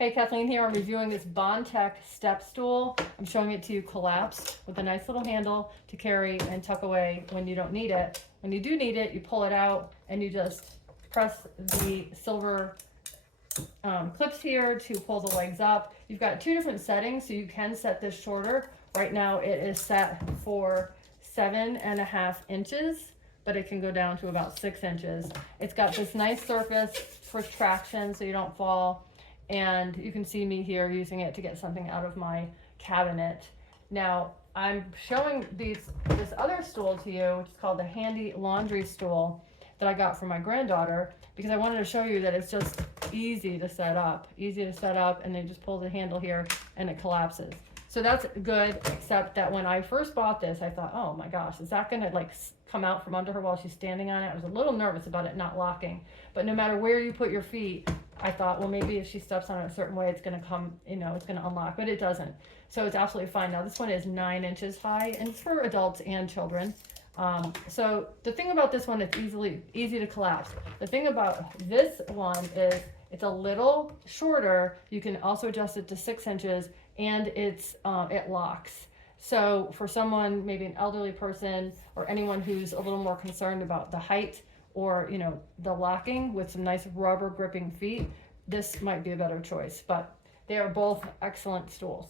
Hey, Kathleen here. I'm reviewing this Bontec Step stool. I'm showing it to you collapsed with a nice little handle to carry and tuck away when you don't need it. When you do need it, you pull it out and you just press the silver clips here to pull the legs up. You've got two different settings, so you can set this shorter. Right now it is set for 7.5 inches, but it can go down to about 6 inches. It's got this nice surface for traction so you don't fall. And you can see me here using it to get something out of my cabinet. Now, I'm showing this other stool to you, which is called the Handy Laundry Stool that I got from my granddaughter, because I wanted to show you that it's just easy to set up, and then just pull the handle here and it collapses. So that's good, except that when I first bought this, I thought, oh my gosh, is that gonna like come out from under her while she's standing on it? I was a little nervous about it not locking, but no matter where you put your feet, I thought, well, maybe if she steps on it a certain way, it's gonna come, it's gonna unlock, but it doesn't. So it's absolutely fine. Now this one is 9 inches high, and it's for adults and children. So the thing about this one, it's easy to collapse. The thing about this one is it's a little shorter. You can also adjust it to 6 inches, and it locks. So for someone, maybe an elderly person or anyone who's a little more concerned about the height or the locking with some nice rubber gripping feet, this might be a better choice. But they are both excellent stools.